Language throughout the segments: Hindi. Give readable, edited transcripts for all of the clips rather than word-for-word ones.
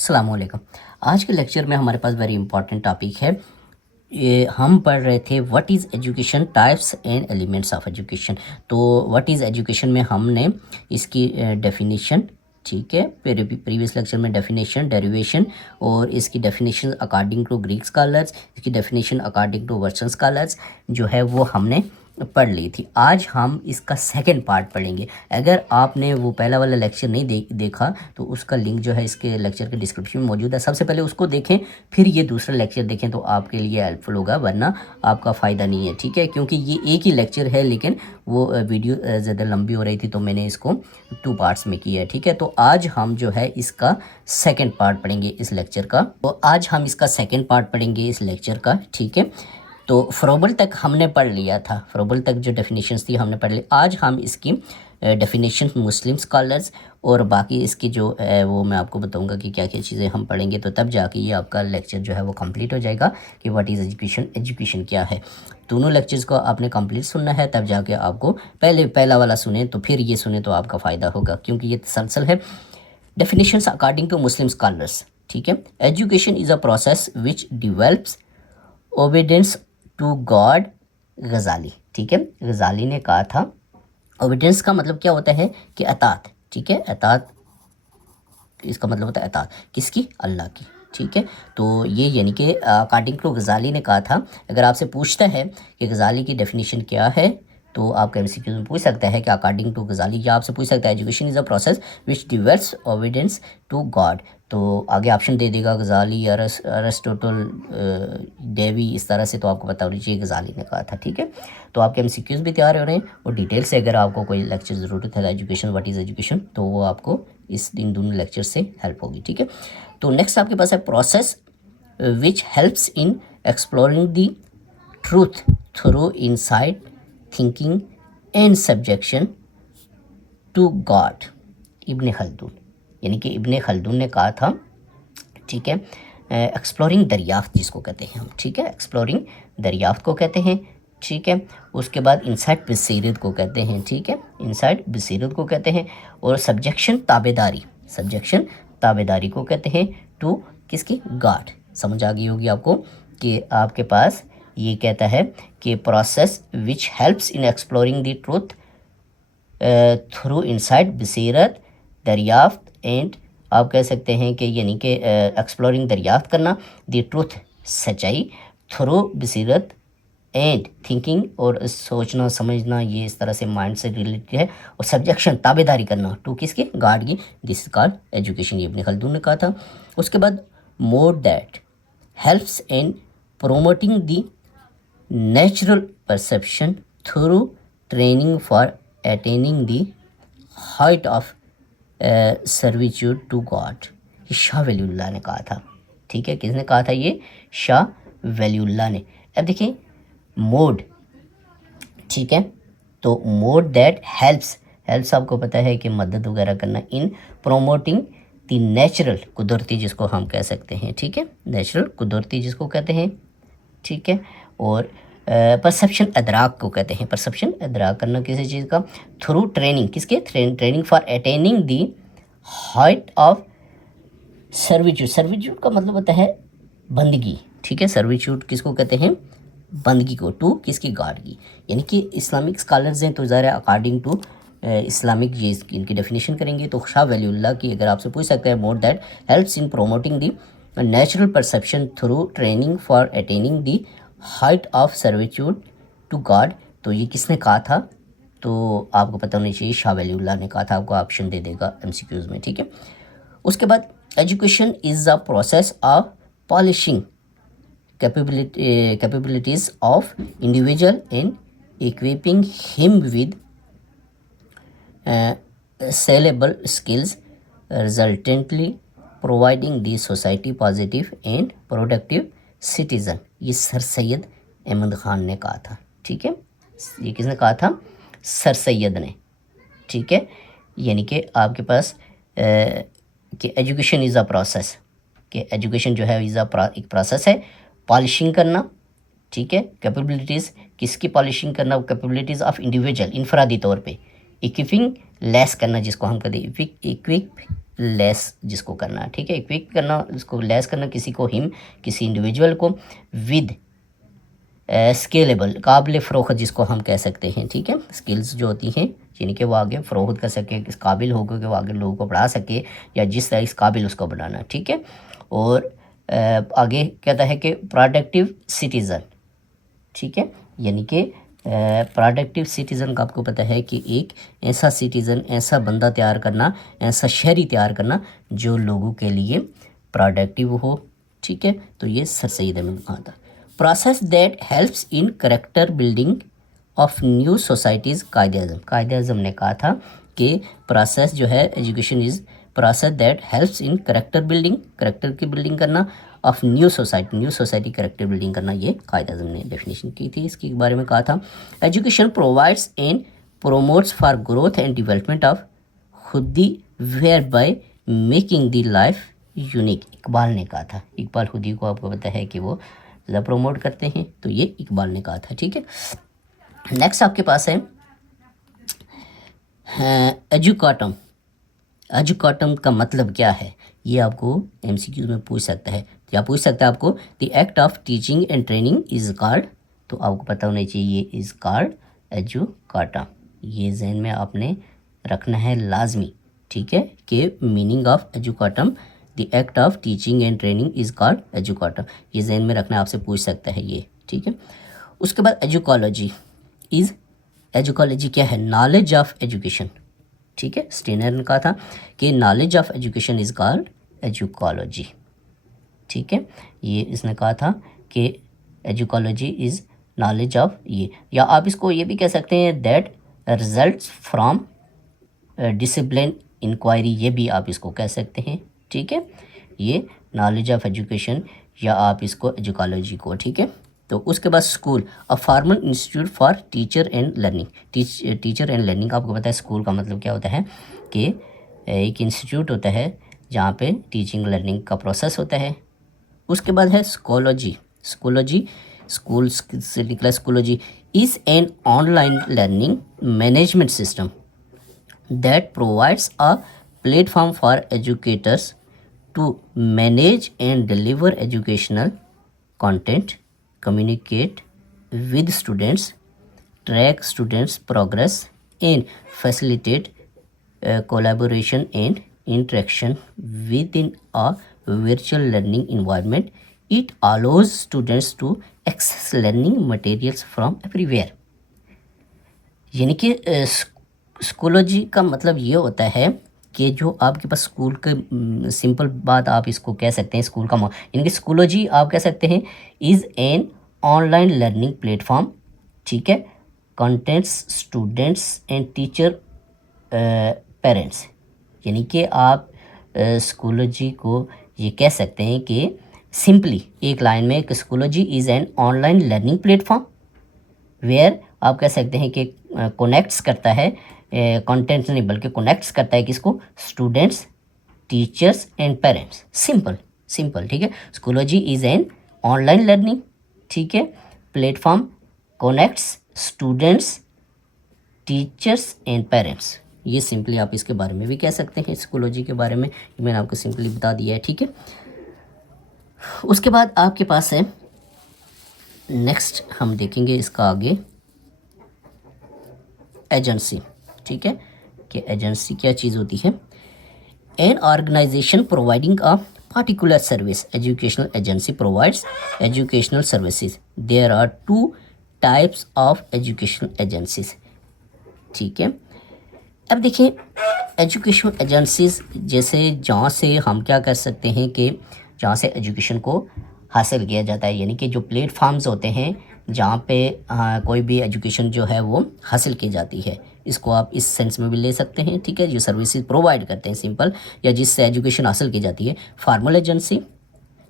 अस्सलामुअलैकुम। आज के लेक्चर में हमारे पास वेरी इंपॉर्टेंट टॉपिक है। ये हम पढ़ रहे थे what is education, types and elements of education. तो व्हाट इज़ एजुकेशन में हमने इसकी डेफिनेशन, ठीक है, प्रीवियस लेक्चर में डेफिनेशन, डेरिवेशन और इसकी definition according to Greek scholars, इसकी डेफिनेशन अकॉर्डिंग टू वर्चन स्कॉलर्स जो है वो हमने पढ़ ली थी। आज हम इसका सेकंड पार्ट पढ़ेंगे। अगर आपने वो पहला वाला लेक्चर नहीं देखा तो उसका लिंक जो है इसके लेक्चर के डिस्क्रिप्शन में मौजूद है। सबसे पहले उसको देखें, फिर ये दूसरा लेक्चर देखें तो आपके लिए हेल्पफुल होगा, वरना आपका फ़ायदा नहीं है, ठीक है। क्योंकि ये एक ही लेक्चर है, लेकिन वो वीडियो ज़्यादा लंबी हो रही थी तो मैंने इसको 2 पार्ट्स में किया है, ठीक है। तो आज हम जो है इसका सेकेंड पार्ट पढ़ेंगे इस लेक्चर का। तो आज हम इसका सेकेंड पार्ट पढ़ेंगे इस लेक्चर का, ठीक है। तो फ्रोबल तक हमने पढ़ लिया था, फ्रोबल तक जो डेफिनेशंस थी हमने पढ़ ली। आज हम इसकी डेफिनेशन मुस्लिम स्कॉलर्स और बाकी इसकी जो वो मैं आपको बताऊंगा कि क्या क्या चीज़ें हम पढ़ेंगे, तो तब जाके ये आपका लेक्चर जो है वो कंप्लीट हो जाएगा कि व्हाट इज़ एजुकेशन, एजुकेशन क्या है। दोनों लेक्चर्स को आपने कंप्लीट सुनना है, तब जाके आपको पहला वाला सुने तो फिर ये सुने तो आपका फ़ायदा होगा, क्योंकि ये तसलसल है। Definitions according to Muslim scholars, ठीक है। Education is a process which develops obedience to God, Ghazali, ठीक है। गज़ाली ने कहा था ओबीडियंस का मतलब क्या होता है कि अतात, ठीक है। अतात इसका मतलब होता है अतात किसकी? अल्लाह की, ठीक है। तो ये यानी कि अकॉर्डिंग टू गज़ाली ने कहा था। अगर आपसे पूछता है कि गज़ाली की डेफिनेशन क्या है तो आप एमसीक्यू में पूछ सकता है कि अकॉर्डिंग टू गज़ाली, या आपसे पूछ सकता है education is a process which develops obedience to God. तो आगे ऑप्शन दे देगा गज़ाली, अरिस्टोटल, डेवी, इस तरह से। तो आपको पता होना चाहिए गज़ाली ने कहा था, ठीक है। तो आपके एमसीक्यूज़ भी तैयार हो रहे हैं और डिटेल से अगर आपको कोई लेक्चर ज़रूरत है एजुकेशन, व्हाट इज़ एजुकेशन, तो वो आपको इन दोनों लेक्चर से हेल्प होगी, ठीक है। तो नेक्स्ट आपके पास है process which helps in exploring the truth through insight thinking and subjection to God, Ibn Khaldun. यानी कि इब्ने खल्दून ने कहा था, ठीक है, एक्सप्लोरिंग दरियाफ्त जिसको कहते हैं हम, ठीक है। एक्सप्लोरिंग दरियाफ्त को कहते हैं, ठीक है। उसके बाद इंसाइट बसीरत को कहते हैं, ठीक है। इंसाइट बसीरत को कहते हैं। और सब्जेक्शन ताबेदारी, सब्जेक्शन ताबेदारी को कहते हैं टू किसकी? गॉड। समझ आ गई होगी आपको कि आपके पास ये कहता है कि process which helps in exploring the truth through insight बसीरत, दरियाफ्त एंड, आप कह सकते हैं कि यानी कि एक्सप्लोरिंग दरियाफ्त करना, द ट्रूथ सच्चाई, थ्रू बसीरत एंड थिंकिंग और सोचना समझना, ये इस तरह से माइंड से रिलेटेड है। और सब्जेक्शन ताबेदारी करना टू किसकी? गॉड की। दिस इज कॉल्ड एजुकेशन, ये इब्ने खल्दून ने कहा था। उसके बाद mode that helps in promoting the natural perception through training for attaining the height of servitude to God, ये शाह वलीउल्लाह ने कहा था, ठीक है। किसने कहा था? ये शाह वलीउल्लाह ने। अब देखिए मोड, ठीक है। तो मोड दैट हेल्प्स, हेल्प्स आपको पता है कि मदद वगैरह करना, इन प्रोमोटिंग द नेचुरल, कुदरती जिसको हम कह सकते हैं, ठीक है। नेचुरल कुदरती जिसको कहते हैं, ठीक है। और परसेप्शन अदराक को कहते हैं, परसेप्शन अदराक करना किसी चीज़ का, थ्रू ट्रेनिंग किसके? Training for attaining the height of servitude, servitude का मतलब होता है बंदगी, ठीक है। सर्विट्यूड किसको कहते हैं? बंदगी को, टू किसकी? गॉड की। यानी कि इस्लामिक स्कॉलर्स हैं तो ज़रा अकॉर्डिंग टू इस्लामिक ये इनकी डेफिनेशन करेंगे। तो शाह वलीउल्लाह की अगर आपसे पूछ सकते हैं mode that helps in promoting the natural perception through training for attaining the height of servitude to God, तो ये किसने कहा था? तो आपको पता होना चाहिए शाह वलीउल्लाह ने कहा था। आपको ऑप्शन दे देगा एमसीक्यूज में, ठीक है। उसके बाद education is a process of polishing capabilities of individual and equipping him with saleable skills, resultantly providing the society positive and productive citizen, ये सर सैयद अहमद ख़ान ने कहा था, ठीक है। ये किसने कहा था? सर सैयद ने, ठीक है। यानी कि आपके पास कि एजुकेशन इज़ अ प्रोसेस, कि एजुकेशन जो है इज़ एक प्रोसेस है, पॉलिशिंग करना, ठीक है। कैपेबिलिटीज़ किसकी पॉलिशिंग करना? कैपेबिलिटीज़ ऑफ इंडिविजुअल, इनफरादी तौर पे, इक्विपिंग लेस करना जिसको हम कहते हैं इक्विप लेस जिसको करना, ठीक है, इक्विप करना इसको लेस करना किसी को हिम किसी इंडिविजुअल को विद स्केलेबल काबिल फ़रोख्त जिसको हम कह सकते हैं, ठीक है, स्किल्स जो होती हैं यानी कि वो आगे फ़रोख्त कर सके, इस काबिल होकर कि वो आगे लोगों को पढ़ा सके या जिस तरह इस काबिल उसको बनाना, ठीक है। और आगे कहता है कि प्रोडक्टिव सिटीज़न, ठीक है, यानी कि प्रोडक्टिव सिटीज़न का आपको पता है कि एक ऐसा सिटीज़न, ऐसा बंदा तैयार करना, ऐसा शहरी तैयार करना जो लोगों के लिए प्रोडक्टिव हो, ठीक है। तो ये सर सैयद अहमद खान था। Process that helps in character building of new societies, कायदे आज़म ने कहा था कि प्रोसेस जो है education is process that helps in character building, character की बिल्डिंग करना of new society character building करना, ये कायदे आज़म ने डेफिनेशन की थी, इसके बारे में कहा था। Education provides and promotes for growth and development of खुदी where by making the life unique, Iqbal ने कहा था। इकबाल खुदी को आपको पता है कि वो ज़्यादा प्रोमोट करते हैं, तो ये इकबाल ने कहा था, ठीक है। नेक्स्ट आपके पास है एजुकाटम। एजुकाटम का मतलब क्या है, ये आपको एमसीक्यू में पूछ सकता है, या पूछ सकता है आपको the act of teaching and training is called, तो आपको पता होना चाहिए इज़ कॉल्ड एजुकाटम। ये जहन में आपने रखना है लाजमी, ठीक है, कि meaning of educatum the act of teaching and training is called educatum, ये जहन में रखना, आपसे पूछ सकता है ये, ठीक है। उसके बाद एजुकोलॉजी इज़, एजुकोलॉजी क्या है, नॉलेज ऑफ एजुकेशन, ठीक है। स्टेनर ने कहा था कि knowledge of education is called educology, ठीक है। ये इसने कहा था कि एजुकोलॉजी इज़ नॉलेज ऑफ ये, या आप इसको ये भी कह सकते हैं that results from discipline inquiry, ये भी आप इसको कह सकते हैं, ठीक है। ये नॉलेज ऑफ एजुकेशन या आप इसको एजुकोलॉजी को, ठीक है। तो उसके बाद school, a formal institute for teacher and learning, teacher and learning, आपको पता है स्कूल का मतलब क्या होता है कि एक इंस्टीट्यूट होता है जहाँ पे टीचिंग लर्निंग का प्रोसेस होता है। उसके बाद है स्कोलॉजी, स्कूल से निकला schoology is an online learning management system that provides a platform for educators to manage and deliver educational content, communicate with students, track students' progress, and facilitate collaboration and interaction within a virtual learning environment. It allows students to access learning materials from everywhere. यानी कि स्कूलोजी का मतलब ये होता है कि जो आपके पास स्कूल के, सिंपल बात आप इसको कह सकते हैं स्कूल का यानी कि स्कूलोजी आप कह सकते हैं is an online learning platform, ठीक है, contents students and teacher parents, यानी कि आप स्कूलोजी को ये कह सकते हैं कि सिंपली एक लाइन में कि schoology is an online learning platform where आप कह सकते हैं कि कनेक्ट्स करता है, कंटेंट्स नहीं बल्कि कनेक्ट्स करता है किसको, students, teachers and parents, simple, ठीक है। स्कूलोजी इज़ एन ऑनलाइन लर्निंग, ठीक है, platform connects students, teachers and parents, ये सिंपली आप इसके बारे में भी कह सकते हैं, स्कूलोजी के बारे में मैंने आपको सिंपली बता दिया है, ठीक है। उसके बाद आपके पास है नेक्स्ट, हम देखेंगे इसका आगे एजेंसी, ठीक है, कि एजेंसी क्या चीज़ होती है। An organisation providing a particular service, educational agency provides educational services. There are two types of educational agencies, ठीक है। अब देखिए एजुकेशनल एजेंसीज जैसे जहाँ से हम क्या कर सकते हैं कि जहाँ से एजुकेशन को हासिल किया जाता है, यानी कि जो प्लेटफॉर्म्स होते हैं जहाँ पे कोई भी एजुकेशन जो है वो हासिल की जाती है, इसको आप इस सेंस में भी ले सकते हैं, ठीक है, जो सर्विसेज प्रोवाइड करते हैं सिंपल, या जिससे एजुकेशन हासिल की जाती है। फार्मल एजेंसी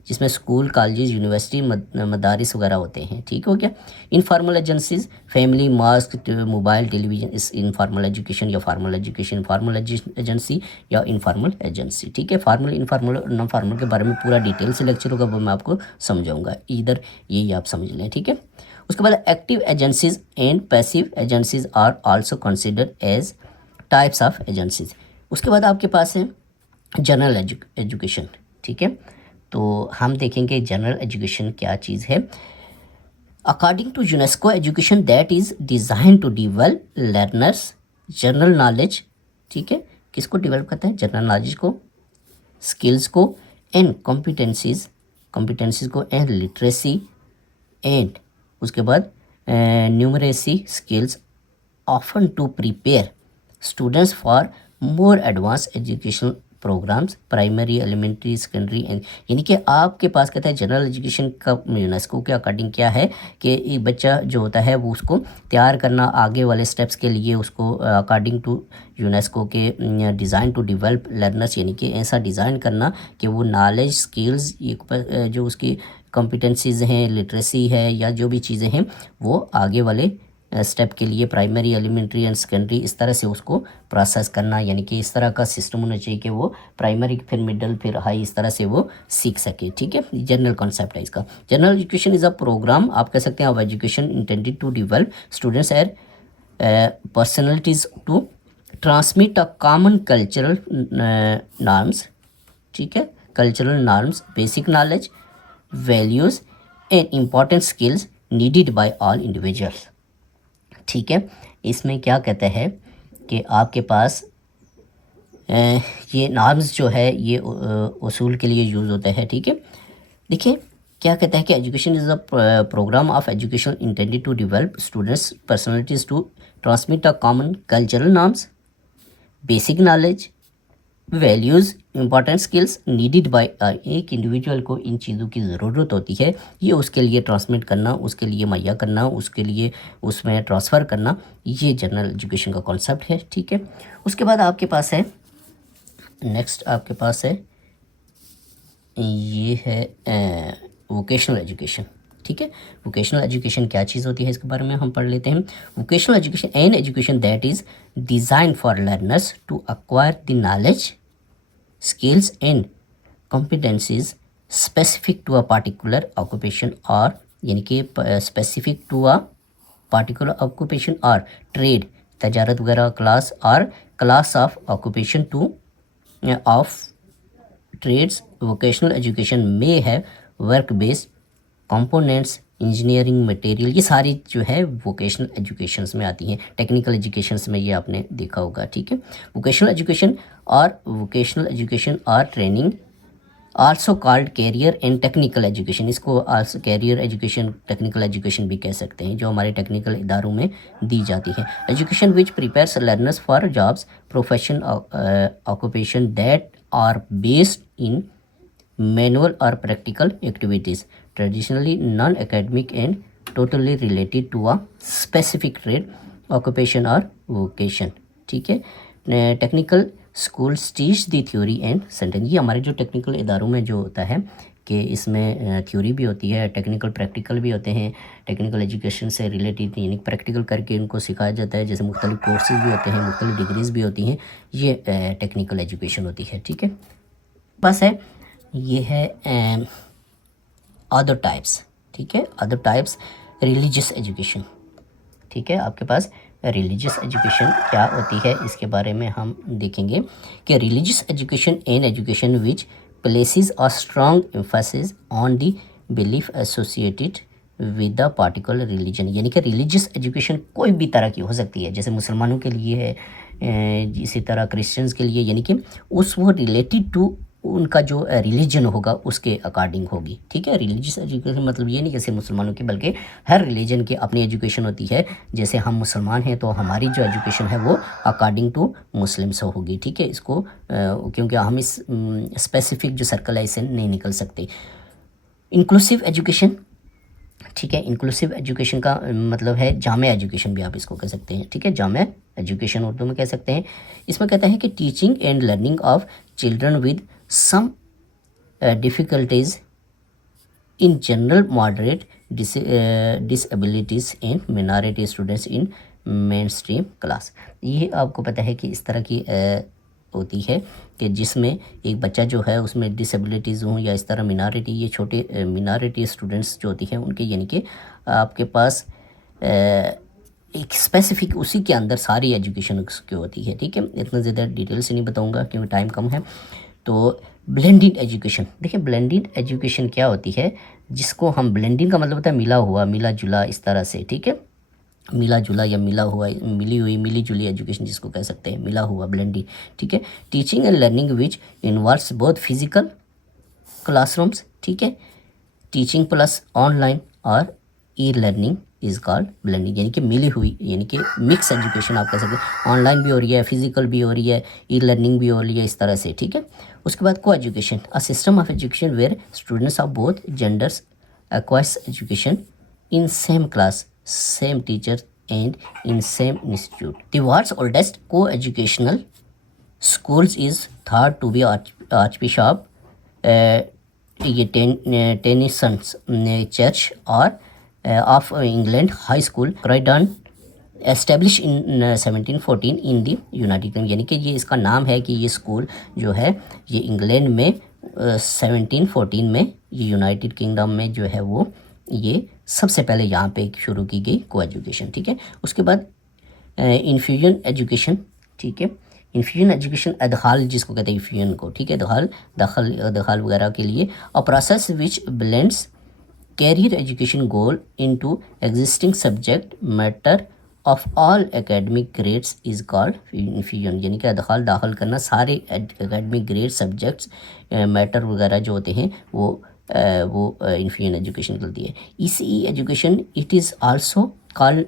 जिसमें स्कूल, कॉलेज, यूनिवर्सिटी, मदारिस वगैरह होते हैं, ठीक हो गया। Informal agencies family, mosque, mobile, television, इस इनफॉर्मल एजुकेशन या फार्मल एजुकेशन, फार्मल एजेंसी या इनफॉर्मल एजेंसी, ठीक है। फार्मल, इनफॉर्मल और नॉन फार्मल के बारे में पूरा डिटेल से लेक्चर होगा, वो मैं आपको समझाऊंगा, इधर यही आप समझ लें, ठीक है। उसके बाद active agencies and passive agencies are also considered as types of agencies. उसके बाद आपके पास है जनरल एजुकेशन, ठीक है। तो हम देखेंगे जनरल एजुकेशन क्या चीज़ है। According to UNESCO education that is design to develop learners general knowledge, ठीक है। किसको डेवलप करता है? जनरल नॉलेज को, स्किल्स को एंड कॉम्पिटेंसीज को एंड लिटरेसी एंड उसके बाद numeracy skills often to prepare students for more advance educational programmes primary elementary secondary and, यानी कि आपके पास कहता है जनरल एजुकेशन का यूनेस्को के अकॉर्डिंग क्या है कि एक बच्चा जो होता है वो उसको तैयार करना आगे वाले स्टेप्स के लिए, उसको अकॉर्डिंग टू यूनेस्को के डिज़ाइन टू डेवलप लर्नर्स, यानी कि ऐसा डिज़ाइन करना कि वो नॉलेज स्किल्स जो उसकी कॉम्पिटेंसीज हैं, लिटरेसी है या जो भी चीज़ें हैं वो आगे वाले स्टेप के लिए प्राइमरी एलिमेंट्री एंड सेकेंडरी इस तरह से उसको प्रोसेस करना, यानी कि इस तरह का सिस्टम होना चाहिए कि वो प्राइमरी फिर मिडिल फिर हाई इस तरह से वो सीख सके, ठीक है। जनरल कॉन्सेप्ट है इसका। General education is a programme आप कह सकते हैं of education intended to develop students and personalities to transmit a common cultural norms, ठीक है, cultural norms, basic knowledge, values and important skills needed by all individuals, ठीक है। इसमें क्या कहते हैं कि आपके पास ये नॉर्म्स जो है ये उसूल के लिए यूज़ होते हैं, ठीक है। देखिए क्या कहता है कि education is a programme of education intended to develop students personalities to transmit a common cultural norms, basic knowledge, values, important skills needed by एक इंडिविजुअल को इन चीज़ों की ज़रूरत होती है, ये उसके लिए ट्रांसमिट करना, उसके लिए मुहैया करना, उसके लिए उसमें ट्रांसफ़र करना, ये जनरल एजुकेशन का कॉन्सेप्ट है, ठीक है। उसके बाद आपके पास है नेक्स्ट आपके पास है ये है वोकेशनल एजुकेशन, ठीक है। वोकेशनल एजुकेशन क्या चीज़ होती है इसके बारे में हम पढ़ लेते हैं। Vocational education an education that is design for learners to acquire the knowledge skills and competencies specific to a particular occupation or यानी कि specific to a particular occupation or trade तजारत वगैरह क्लास और class of occupation to of trades. Vocational education में है work based components, engineering material, ये सारी जो है वोकेशनल एजुकेशंस में आती हैं। टेक्निकल एजुकेशंस में ये आपने देखा होगा, ठीक है। वोकेशनल एजुकेशन और training also called career and technical education, इसको also career education technical education भी कह सकते हैं, जो हमारे टेक्निकल इदारों में दी जाती है। Education which prepares learners for jobs profession occupation that are based in manual or practical activities traditionally non-academic and totally related to a specific trade occupation or vocation, ठीक है। Technical schools teach the theory and sentence, ये हमारे जो टेक्निकल इदारों में जो होता है कि इसमें थ्योरी भी होती है, टेक्निकल प्रैक्टिकल भी होते हैं, टेक्निकल एजुकेशन से रिलेटेड यानी प्रैक्टिकल करके इनको सिखाया जाता है, जैसे मुख्तलिफ कोर्सेज भी होते हैं, मुख्तलिफ डिग्रीज़ भी होती हैं, ये टेक्निकल एजुकेशन होती है, ठीक है। बस है ये है अदर टाइप्स, ठीक है। अदर टाइप्स रिलीजियस एजुकेशन, ठीक है। आपके पास रिलीजियस एजुकेशन क्या होती है इसके बारे में हम देखेंगे कि religious education an education which places a strong emphasis on the belief associated with the particular religion, यानी कि रिलीजियस एजुकेशन कोई भी तरह की हो सकती है, जैसे मुसलमानों के लिए है, इसी तरह क्रिश्चियंस के लिए, यानी कि उस वो रिलेटेड टू उनका जो रिलीजन होगा उसके अकॉर्डिंग होगी, ठीक है। रिलीजियस एजुकेशन मतलब ये नहीं जैसे मुसलमानों की, बल्कि हर रिलीजन की अपनी एजुकेशन होती है। जैसे हम मुसलमान हैं तो हमारी जो एजुकेशन है वो अकॉर्डिंग टू मुस्लिम्स होगी, ठीक है। इसको क्योंकि हम इस स्पेसिफिक जो सर्कल है इससे नहीं निकल सकते। इंक्लूसिव एजुकेशन, ठीक है। इंक्लूसिव एजुकेशन का मतलब है जामे एजुकेशन भी आप इसको कह सकते हैं, ठीक है। जामे एजुकेशन उर्दू में कह सकते हैं। इसमें कहता है कि teaching and learning of children with some difficulties in general moderate disabilities and minority students in mainstream class, ये आपको पता है कि इस तरह की होती है कि जिसमें एक बच्चा जो है उसमें डिसेबिलिटीज़ हों या इस तरह मिनॉरिटी, ये छोटे मिनॉरिटी स्टूडेंट्स जो होती हैं उनके, यानी कि आपके पास एक स्पेसिफिक उसी के अंदर सारी एजुकेशन उसकी होती है, ठीक है। इतना ज़्यादा डिटेल से नहीं बताऊंगा क्योंकि टाइम कम है। तो ब्लेंडेड एजुकेशन, देखिए ब्लेंडेड एजुकेशन क्या होती है, जिसको हम ब्लेंडिंग का मतलब होता है मिला हुआ, मिला जुला, इस तरह से, ठीक है। मिला जुला या मिला हुआ, मिली हुई, मिली जुली एजुकेशन जिसको कह सकते हैं, मिला हुआ, ब्लेंडिंग, ठीक है। Teaching and learning which involves both physical classrooms, ठीक है, टीचिंग प्लस ऑनलाइन और e learning is called blending, यानी कि मिली हुई, यानी कि मिक्स एजुकेशन आप कह सकते हैं। ऑनलाइन भी हो रही है, फिजिकल भी हो रही है, ई लर्निंग भी हो रही है, इस तरह से, ठीक है। उसके बाद coeducation, a system of education where students of both genders acquires education in same class, same teacher and in same institute. The world's oldest co-educational schools is thought to be Archbishop Tennyson's Church or of England High School, Croydon, establish in 1714 in the United kingdom, यानी कि ये इसका नाम है कि ये स्कूल जो है ये इंग्लैंड में 1714 में, ये यूनाइटेड किंगडम में जो है वो ये सबसे पहले यहाँ पे शुरू की गई को एजुकेशन, ठीक है। उसके बाद इन्फ्यूजन एजुकेशन, ठीक है। इन्फ्यूजन एजुकेशन अदखाल जिसको कहते हैं इन्फ्यूजन को, ठीक है, दखाल वगैरह के लिए, a process which blends career education goal into existing subject matter of all academic grades is called infusion, यानी कि दाखिल करना सारे एकेडमिक ग्रेड सब्जेक्ट्स मैटर वगैरह जो होते हैं वो इन्फ्यूजन एजुकेशन कहती है। E education it is also called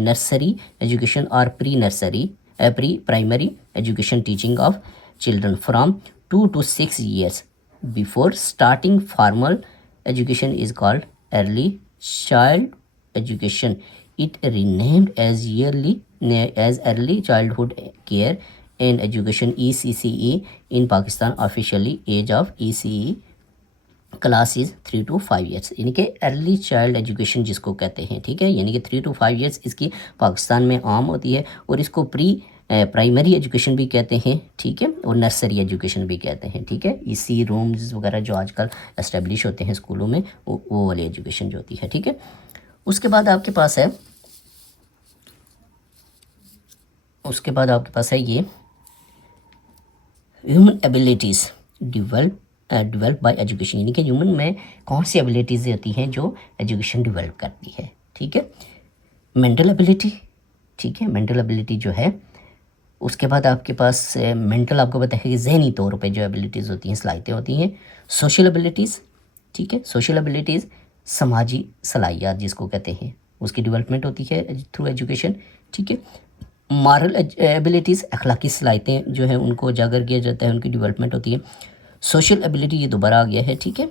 nursery education और pre primary education, teaching of children from 2 to 6 years before starting formal education is called early child education. It renamed as early childhood care and education ECCE in Pakistan. Officially age of ECE class is 3 to 5 years, यानी कि अर्ली चाइल्ड एजुकेशन जिसको कहते हैं, ठीक है, यानी कि 3 to 5 years इसकी पाकिस्तान में आम होती है और इसको प्री प्राइमरी एजुकेशन भी कहते हैं, ठीक है, और नर्सरी एजुकेशन भी कहते हैं, ठीक है। इसी रूम्स वगैरह जो आजकल एस्टेब्लिश होते हैं स्कूलों में वो वाली एजुकेशन जो होती है, ठीक है। उसके बाद आपके पास है ये human abilities develop by education, यानी कि ह्यूमन में कौन सी एबिलिटीज़ होती हैं जो एजुकेशन डेवलप करती है, ठीक है। मेंटल एबिलिटी, ठीक है, मेंटल एबिलिटी जो है। उसके बाद आपके पास मेंटल आपको पता है कि जहनी तौर पे जो एबिलिटीज़ होती हैं, सलाहियतें होती हैं। सोशल एबिलिटीज़, ठीक है, सोशल एबिलिटीज़ समाजी सलाहियत जिसको कहते हैं उसकी डेवलपमेंट होती है थ्रू एजुकेशन, ठीक है। मॉरल एबिलिटीज़ अखलाकी सलाहियतें जो हैं उनको उजागर किया जाता है, उनकी डेवलपमेंट होती है। सोशल एबिलिटी ये दोबारा आ गया है, ठीक है।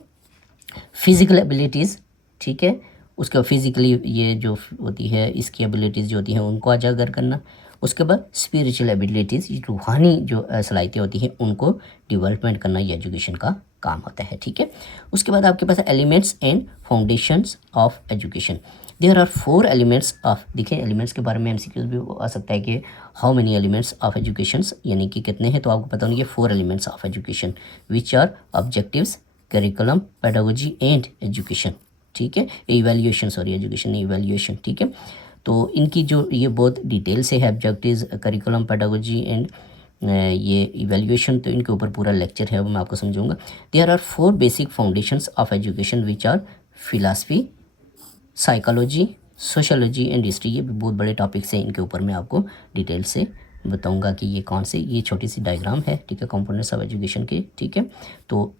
फिज़िकल एबिलिटीज़, ठीक है, उसके फिज़िकली ये जो होती है इसकी एबिलिटीज़ जो होती हैं उनको उजागर करना। उसके बाद स्पिरिचुअल एबिलिटीज़, रूहानी जो सलाहियतें होती हैं उनको डेवलपमेंट करना ये एजुकेशन का काम होता है, ठीक है। उसके बाद आपके पास elements and foundations of education. There are 4 elements of, देखिए एलिमेंट्स के बारे में एमसीक्यूज भी आ सकता है कि how many elements of educations, यानी कि कितने हैं, तो आपको पता होंगे 4 elements of education which are objectives, curriculum, pedagogy and education, ठीक है, एजुकेशन इवैल्यूएशन, ठीक है। तो इनकी जो ये बहुत डिटेल से है, ऑब्जेक्टिव्स, करिकुलम, पेडागोजी एंड ये इवैल्यूएशन, तो इनके ऊपर पूरा लेक्चर है वो मैं आपको समझाऊंगा। There are 4 basic foundations of education which are philosophy, psychology, sociology and history. ये भी बहुत बड़े टॉपिक्स हैं, इनके ऊपर मैं आपको डिटेल से बताऊंगा कि ये कौन से, ये छोटी सी डायग्राम है, ठीक है, कंपोनेंट्स ऑफ एजुकेशन के, ठीक है। तो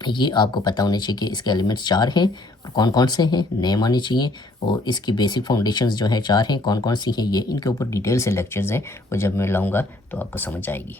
ये आपको पता होने चाहिए कि इसके एलिमेंट्स 4 हैं और कौन कौन से हैं, नेम आने चाहिए, और इसकी बेसिक फाउंडेशंस जो है 4 हैं, कौन कौन सी हैं ये, इनके ऊपर डिटेल से लेक्चर्स हैं, और जब मैं लाऊंगा तो आपको समझ आएगी।